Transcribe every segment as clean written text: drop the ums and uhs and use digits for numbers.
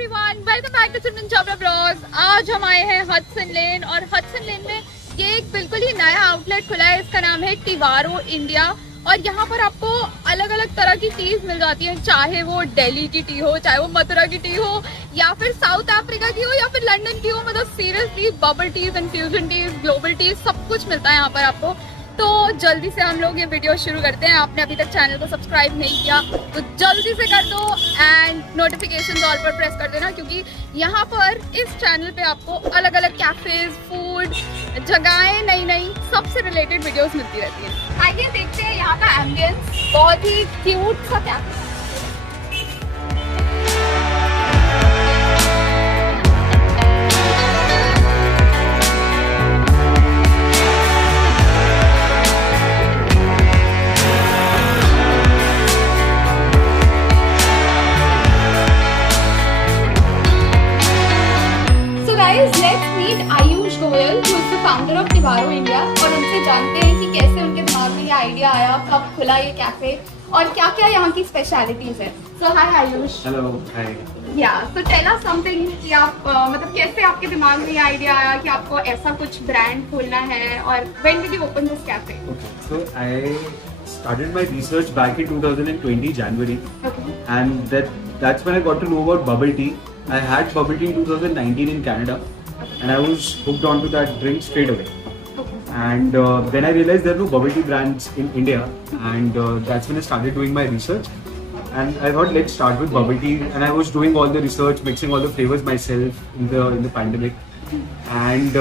Everyone, welcome back to Simran Chawla blogs. आज हम आए हैं हडसन लेन और हडसन लेन में ये एक बिल्कुल ही नया आउटलेट खुला है। इसका नाम है टिवारो इंडिया और यहाँ पर आपको अलग अलग तरह की टीज मिल जाती हैं, चाहे वो दिल्ली की टी हो, चाहे वो मथुरा की टी हो, या फिर साउथ अफ्रीका की हो, या फिर लंदन की हो। मतलब seriously bubble teas, infusion teas, global teas सब कुछ मिलता है यहाँ पर आपको। तो जल्दी से हम लोग ये वीडियो शुरू करते हैं। आपने अभी तक चैनल को सब्सक्राइब नहीं किया तो जल्दी से कर दो एंड नोटिफिकेशन ऑल पर प्रेस कर देना, क्योंकि यहाँ पर इस चैनल पे आपको अलग अलग कैफेज, फूड, जगहें, नई नई सबसे रिलेटेड वीडियोस मिलती रहती हैं। आइए देखते हैं यहाँ का एम्बियंस। बहुत ही क्यूट सा कैफे। फाउंडर ऑफ टिवारो इंडिया, और उनसे जानते हैं कि कैसे उनके दिमाग में ये आइडिया आया, कब खुला ये कैफे और क्या क्या यहाँ की स्पेशलिटीज है। सो हाय आयुष। हेलो, हाय। या सो टेल अस समथिंग कि आप मतलब कैसे आपके दिमाग में ये आइडिया आया कि आपको ऐसा कुछ ब्रांड खोलना है, और when did you open this cafe? Okay, so I started my research back in 2020 January, and that's when I got to know about bubble tea. I had bubble tea in 2019 in Canada. And I was hooked onto that drink straight away. And then I realized there are no bubble tea brands in India, and that's when I started doing my research. And I thought, let's start with bubble tea. And I was doing all the research, mixing all the flavors myself in the pandemic. And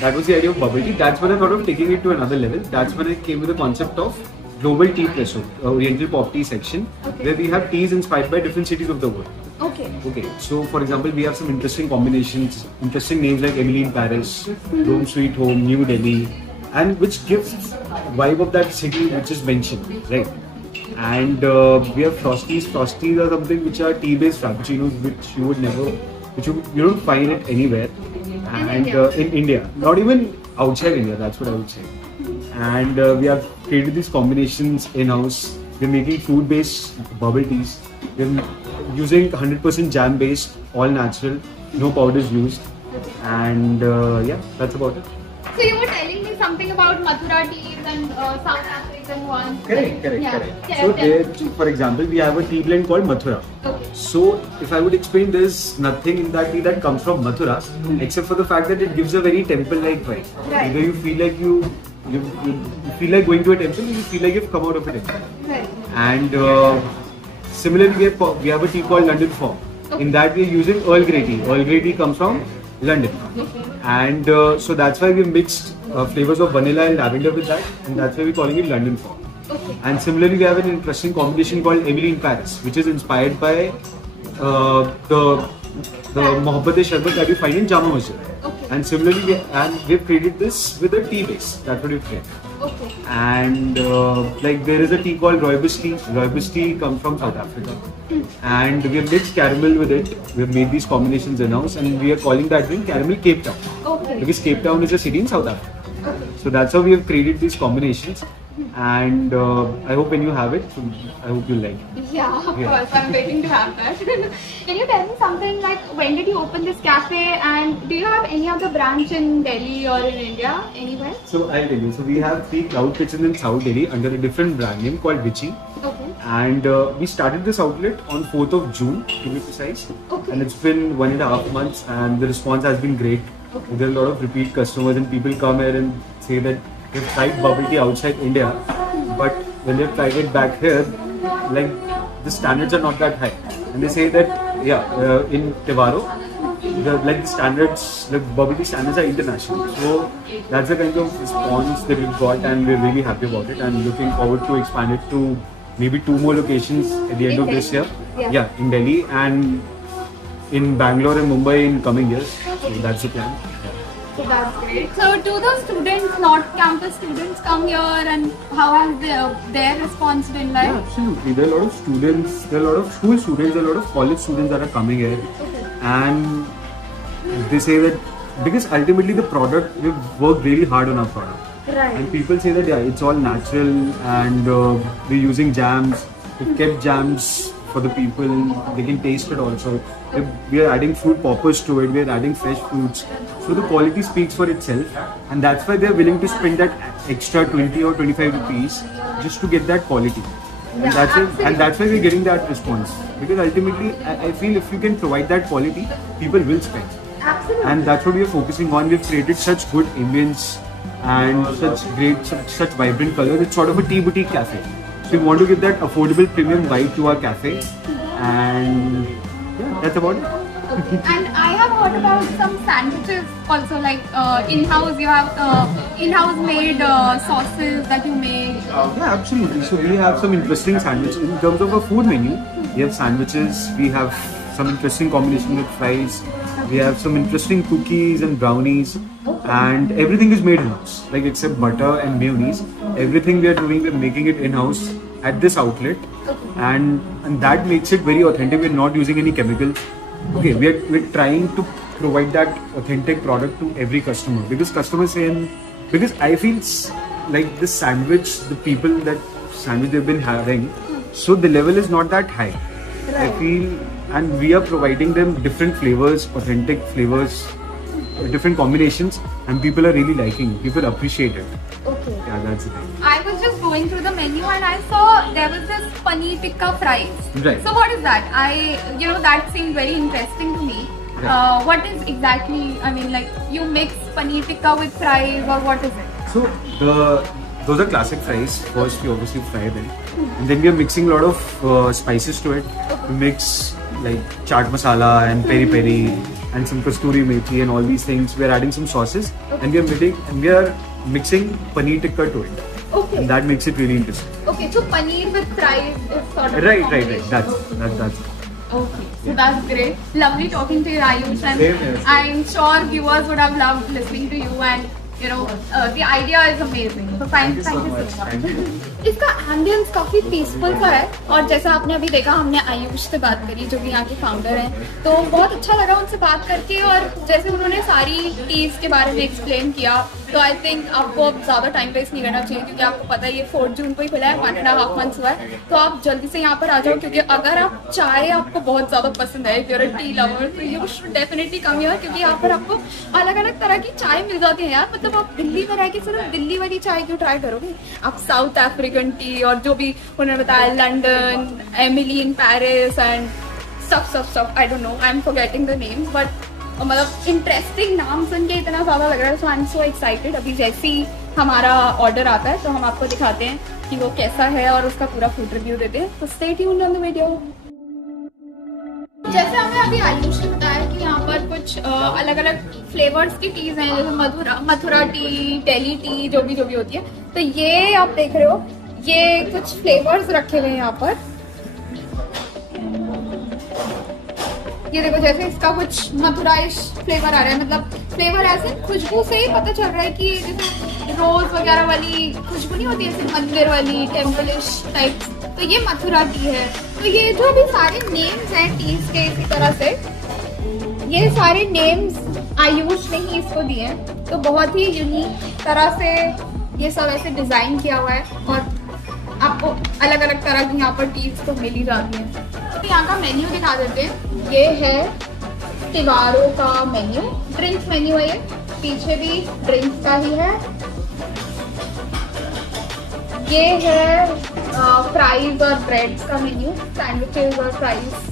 that was the idea of bubble tea. That's when I thought of taking it to another level. That's when I came with the concept of Global Tea Presso, Oriental Pop Tea section, where we have teas inspired by different cities of the world. Okay. So, for example, we have some interesting combinations, interesting names like Emily in Paris, Rome Sweet Home, New Delhi, and which gives vibe of that city which is mentioned, right? And we have Frosties. Frosties are something which are tea-based frappuccinos, which you would never, you don't find it anywhere, and in India, not even outside India. That's what I would say. And we have created these combinations in-house. We're making fruit-based bubble teas. We're using 100% jam-based, all natural, no powders used. And yeah, that's about it. So you were telling me something about Mathura teas and South African ones. Correct. So there, for example, we have a tea blend called Mathura. So if I would explain, there's nothing in that tea that comes from Mathura, except for the fact that it gives a very temple-like vibe. Either you feel like you feel like going to a temple, or you feel like you've come out of a temple. And similarly, we have a tea called London Fog. In that we are using Earl Grey tea. Earl Grey tea comes from London. And so that's why we mixed flavors of vanilla and lavender with that, and that's why we're calling it London Fog. And similarly, we have an interesting combination called Emily in Paris, which is inspired by the Mohabbat Sharbat that you find in Jama Masjid. And similarly, we've created this with a tea base. That's what we've created. And like there is a tea called Rooibos tea. Rooibos tea comes from South Africa. And we have mixed caramel with it. We've made these combinations in-house, and we are calling that drink Caramel Cape Town. Because Cape Town is a city in South Africa. So that's how we have created these combinations. And I hope when you have it, I hope you like it. Yeah, of course. I'm waiting to have that. Can you tell me something like when did you open this cafe, and do you have any other branch in Delhi or in India anywhere? So I'll tell you. So we have 3 cloud kitchens in South Delhi under a different brand name called Vichy. And we started this outlet on 4th of June to be precise. And it's been 1.5 months, and the response has been great. There are a lot of repeat customers, and people come here and say that they've tried bubble tea outside India, but when they've tried it back here, like the standards are not that high, and they say that in Tivaro, the standards, the bubble tea standards are international. So that's the kind of response that we've got, and we're really happy about it, and looking forward to expand it to maybe 2 more locations at the end of this year. In Delhi and in Bangalore and Mumbai in coming years. So that's the plan. So that's great. So do the students, not campus students, come here, and how has their response been like? Yeah, absolutely. There are a lot of students, there are a lot of school students, there are a lot of college students that are coming here. And they say that because ultimately the product, we've worked really hard on our product. And people say that it's all natural, and we're using jams. We've kept jams for the people. They can taste it also. We are adding fruit poppers to it. We are adding fresh fruits. So the quality speaks for itself, and that's why they're willing to spend that extra 20 or 25 rupees just to get that quality. And that's why we're getting that response. Because ultimately, I feel if you can provide that quality, people will spend. Absolutely. And that's what we are focusing on. We've created such good ambience and such vibrant colors. It's sort of a tea boutique cafe. So we want to give that affordable premium vibe to our cafe, and yeah, that's about it. Okay. And I have heard about some sandwiches also, like in-house. You have in-house made sauces that you make. Yeah, absolutely. So we have some interesting sandwiches in terms of a food menu. We have sandwiches. We have some interesting combination with fries. We have some interesting cookies and brownies, and everything is made in-house, like except butter and mayonnaise. Everything we are doing, we're making it in-house at this outlet, and that makes it very authentic. We're not using any chemicals. Okay, we're trying to provide that authentic product to every customer, because customers say, because I feel like this sandwich, the people that sandwich they've been having, so the level is not that high. I feel, and we are providing them different flavors, authentic flavors, different combinations, and people are really liking it. People appreciate it. Okay. Yeah, that's the thing. I was just going through the menu and I saw there was this paneer tikka fries. Right. So what is that? That seemed very interesting to me. Right. What is exactly, I mean, like you mix paneer tikka with fries, or what is it? So those are classic fries. First we obviously fry them, and then we are mixing a lot of spices to it. We mix like chaat masala and peri peri and some kasturi methi and all these things. We are adding some sauces, and we are mixing paneer tikka to it. Okay. And that makes it really interesting. Okay, so paneer with fries is sort of Right. That's. Okay, so that's great. Lovely talking to you, Ayush, and Same here. I'm sure viewers would have loved listening to you, and the idea is amazing. So thank you so much. Thank you. इसका ambience काफी peaceful सा है, और जैसा आपने अभी देखा, हमने आयुष से बात करी जो कि यहाँ के फाउंडर हैं, तो बहुत अच्छा लगा उनसे बात करके, और जैसे उन्होंने सारी टीज के बारे में एक्सप्लेन किया, तो आई थिंक आपको अब ज़्यादा टाइम वेस्ट नहीं करना चाहिए, क्योंकि आपको पता है ये 4 जून को ही खुला है, 1.5 months हुआ है, तो आप जल्दी से यहाँ पर आ जाओ, क्योंकि अगर आप चाय आपको बहुत ज़्यादा पसंद है, if you are a tea lover, तो you should definitely come here, क्योंकि यहाँ पर आपको अलग अलग तरह की चाय मिल जाती है यार। मतलब आप दिल्ली में रह के सिर्फ दिल्ली वाली चाय क्यों ट्राई करोगे, आप साउथ अफ्रीकन टी और जो भी उन्होंने बताया, London, Emily in Paris and stuff, I don't know, I'm forgetting the names, but मतलब इंटरेस्टिंग नाम सुन के इतना ज़्यादा लग रहा है, सो आई एम सो एक्साइटेड। अभी जैसे ही हमारा ऑर्डर आता है तो हम आपको दिखाते हैं कि वो कैसा है और उसका पूरा फूड रिव्यू देते हैं, तो stay tuned on the video. जैसे हमें अभी आयुष ने बताया कि यहाँ पर कुछ अलग अलग फ्लेवर्स की टीज हैं, जैसे मथुरा टी, दिल्ली टी, जो भी होती है, तो ये आप देख रहे हो, ये कुछ फ्लेवर्स रखे हुए हैं यहाँ पर। ये देखो, जैसे इसका कुछ मथुराइश फ्लेवर आ रहा है, मतलब फ्लेवर ऐसे खुशबू से ही पता चल रहा है कि जैसे रोज वगैरह वाली खुशबू नहीं होती, ऐसे मंदिर वाली टेम्पलिश टाइप, तो ये मथुरा टी है। तो ये जो भी सारे नेम्स हैं टीज के, इसी तरह से ये सारे नेम्स आयुष ने ही इसको दिए हैं, तो बहुत ही यूनिक तरह से ये सब ऐसे डिजाइन किया हुआ है, और आपको अलग अलग तरह की यहाँ पर टीज तो मिल ही जाती है। तो यहाँ का मेन्यू दिखा देते हैं। ये है टिवारो का मेन्यू, ड्रिंक्स मेन्यू है, ये पीछे भी ड्रिंक्स का ही है। ये है फ्राइज और ब्रेड्स का मेन्यू, सैंडविचेस और fries.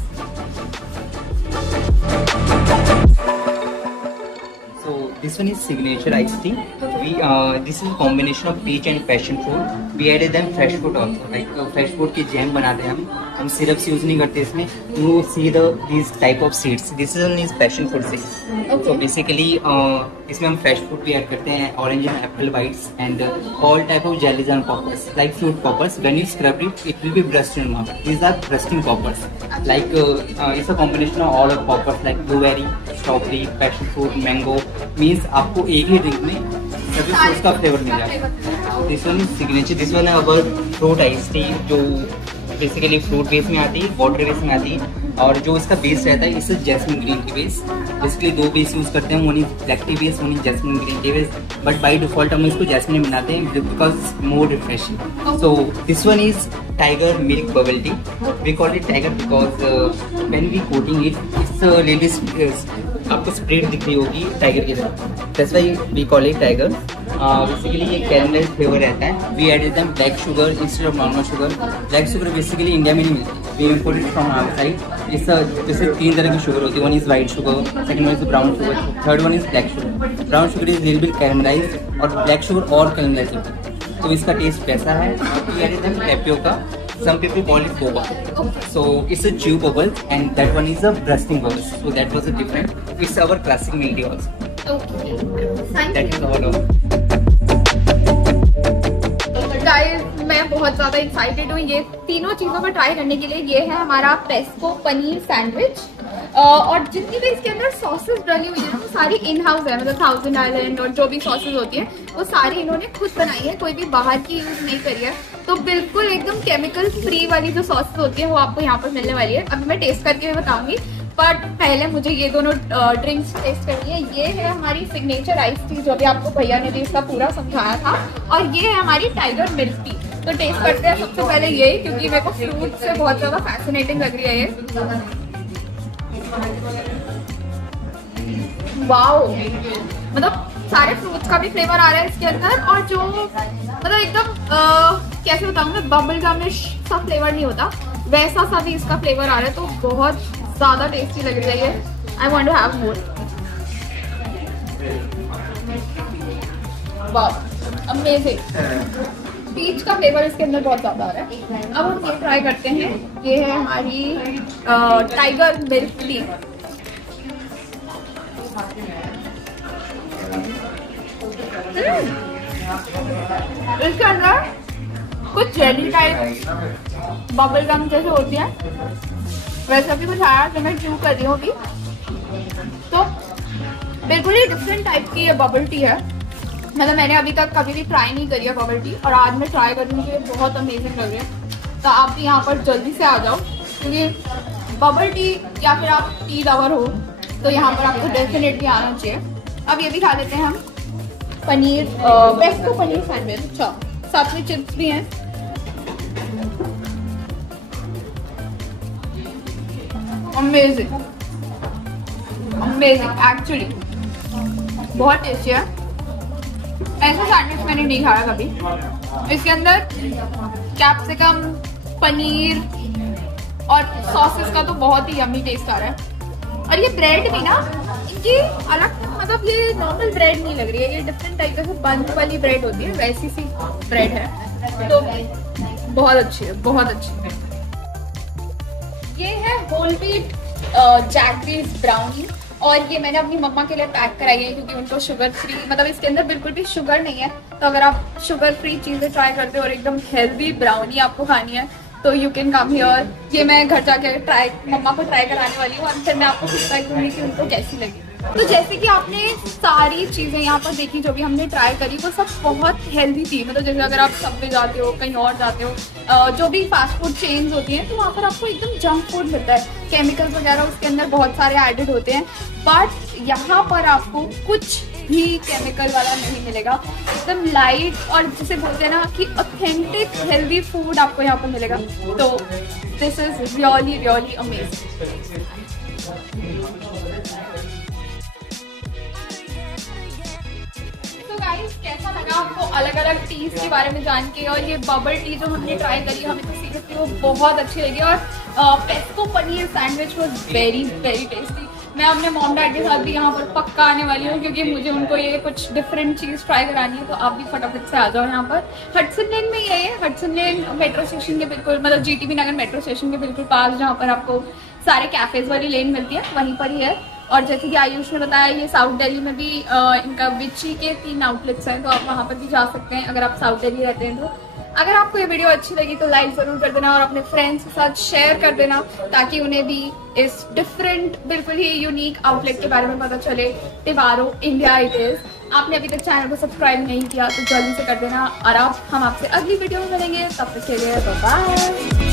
This one is signature iced tea. This is a combination of peach and passion fruit. We added them fresh fruit also. Like fresh fruit की जैम बनाते हैं हम syrups यूज नहीं करते इसमें. You see these type of seeds. This one is passion fruit seeds. So basically इसमें हम fresh fruit भी ऐड करते हैं, orange and apple bites and all type of jellies and poppers. Like fruit poppers. When you scrub it, it will be brushed in mouth. These are brusting poppers. Like it's a combination of all of poppers like blueberry, strawberry, passion fruit, mango. Means आपको एक ही drink में सभी fruits का flavour मिल जाएगा। This one signature, this one है अवर fruit ice tea, जो basically fruit base में आती है, वाटर बेस में आती है, और जो इसका बेस रहता है इस jasmine green tea base. Basically 2 base use करते हैं, one is black tea base, one is jasmine green tea base, but by default हम इसको जैस्मिन बनाते हैं because more refreshing. So this one is tiger milk bubble tea. We call it tiger because when we coating it it's ladies, आपको spread दिख रही होगी tiger के साथ, that's why we call it tiger. Basically ये caramel flavour रहता है। We added them black sugar instead of normal sugar. Black sugar basically India में नहीं मिलती, we import it from outside. इस जैसे 3 तरह की शुगर होती है, one is white sugar, second one is brown sugar, third one is black sugar. Brown sugar is little bit caramelized और ब्लैक शुगर और कैरमलाइज्ड होती है, तो इसका टेस्ट कैसा है। We added them tapioca, some people call it boba. So it's a chew bubble and that one is a bursting bubble. So that was a different. It's our classic milk tea also. Okay. Thank That you. is all of. Guys मैं बहुत ज़्यादा excited हूँ ये तीनों चीज़ों को try करने के लिए। ये है हमारा पेस्को पनीर सैंडविच, और जितनी भी इसके अंदर सॉसेस डली हुई है ना वो सारी इन हाउस है, मतलब थाउजेंड आइलैंड और जो भी सॉसेस होती है वो सारी इन्होंने खुद बनाई है, कोई भी बाहर की यूज़ नहीं करी है। तो बिल्कुल एकदम केमिकल फ्री वाली जो सॉसेस होती है वो आपको यहाँ पर मिलने वाली है। अभी मैं टेस्ट करके भी बताऊंगी, बट पहले मुझे ये दोनों ड्रिंक्स टेस्ट करनी है। ये है हमारी सिग्नेचर आइस टी, जो भी आपको भैया ने भी इसका पूरा समझाया था, और ये है हमारी टाइगर मिल्क टी। तो टेस्ट करते हैं सबसे पहले यही, क्योंकि मेरे को फ्रूट से बहुत ज़्यादा फैसिनेटिंग लग रही है ये। वाओ, मतलब सारे फ्रूट्स का भी फ्लेवर आ रहा है इसके अंदर, और जो मतलब एकदम कैसे बताऊँ मैं, बबल गमिश सा फ्लेवर नहीं होता वैसा सा भी इसका फ्लेवर आ रहा है, तो बहुत ज़्यादा टेस्टी लग रही है ये। I want to have more. Wow, amazing. Peach का फ्लेवर इसके अंदर बहुत ज़्यादा आ रहा है। अब हम ये ट्राई करते हैं। ये है हमारी टाइगर मिल्क टी। इसके अंदर कुछ जेली टाइप बबल गम जैसे होती है वैसा भी कुछ आया, जो मैं च्यू कर रही हूँ अभी। तो बिल्कुल ही डिफरेंट टाइप की ये बबल टी है, मतलब मैंने अभी तक कभी भी ट्राई नहीं करी है बबल टी, और आज मैं ट्राई कर रही हूँ, मुझे बहुत अमेजिंग लग रही है। तो आप भी यहाँ पर जल्दी से आ जाओ, क्योंकि बबल टी या फिर आप टी लवर हो तो यहाँ पर आपको डेफिनेटली आना चाहिए। अब ये भी खा लेते हैं हम पनीर, पेस्को पनीर सैंडविच। अच्छा, साथ में चिप्स भी हैं। अमेजिंग अमेजिंग, एक्चुअली बहुत टेस्टी है। ऐसा सैंडविच मैंने नहीं खाया कभी। इसके अंदर कैप्सिकम, पनीर और सॉसेस का तो बहुत ही यम्मी टेस्ट आ रहा है। और ये ब्रेड भी ना इनकी अलग, मतलब ये नॉर्मल ब्रेड नहीं लग रही है, ये डिफरेंट टाइप से बंद वाली ब्रेड होती है, वैसी सी ब्रेड है। तो बहुत अच्छी है, बहुत अच्छी है। ये है होल व्हीट जैगरीज ब्राउनी, और ये मैंने अपनी मम्मा के लिए पैक कराई है, क्योंकि उनको शुगर फ्री, मतलब इसके अंदर बिल्कुल भी शुगर नहीं है। तो अगर आप शुगर फ्री चीज़ें ट्राई करते हो और एकदम हेल्दी ब्राउनी आपको खानी है तो यू कैन कम हियर। ये मैं घर जाके मम्मा को ट्राई कराने वाली हूँ, और फिर मैं आपको फीडबैक दूंगी कि उनको कैसी लगी। तो जैसे कि आपने सारी चीज़ें यहाँ पर देखी जो भी हमने ट्राई करी, वो सब बहुत हेल्दी थी। मतलब जैसे अगर आप सबवे जाते हो, कहीं और जाते हो, जो भी फास्ट फूड चेन्स होती हैं, तो वहाँ पर आपको एकदम जंक फूड मिलता है, केमिकल्स वगैरह उसके अंदर बहुत सारे एडेड होते हैं। बट यहाँ पर आपको कुछ भी केमिकल वाला नहीं मिलेगा, एकदम लाइट, और जिसे बोलते हैं ना कि ऑथेंटिक हेल्दी फूड आपको यहाँ पर मिलेगा। तो this is really really amazing. कैसा लगा आपको अलग अलग टीज के बारे में जान के? और ये बबल टी जो हमने ट्राई करी, हमें तो सीरियसली वो बहुत अच्छी लगी। और pesto paneer sandwich was very very tasty. मैं अपने मॉम डैड के साथ भी यहाँ पर पक्का आने वाली हूँ, क्योंकि मुझे उनको ये कुछ डिफरेंट चीज़ ट्राई करानी है। तो आप भी फटाफट से आ जाओ यहाँ पर। हडसन लेन में ये है, हडसन लेन मेट्रो स्टेशन के बिल्कुल, मतलब जीटीबी नगर मेट्रो स्टेशन के बिल्कुल पास, जहाँ पर आपको सारे कैफेज वाली लेन मिलती है, वहीं पर ही है। और जैसे कि आयुष ने बताया, ये साउथ दिल्ली में भी इनका विची के 3 आउटलेट्स हैं, तो आप वहाँ पर भी जा सकते हैं अगर आप साउथ दिल्ली रहते हैं तो। अगर आपको ये वीडियो अच्छी लगी तो लाइक ज़रूर कर देना, और अपने फ्रेंड्स के साथ शेयर कर देना, ताकि उन्हें भी इस डिफरेंट, बिल्कुल ही यूनिक आउटलेट के बारे में पता चले। टिवारो इंडिया इट इज। आपने अभी तक चैनल को सब्सक्राइब नहीं किया तो जल्दी से कर देना। और अब हम आपसे अगली वीडियो में मिलेंगे, तब तक के लिए बाय।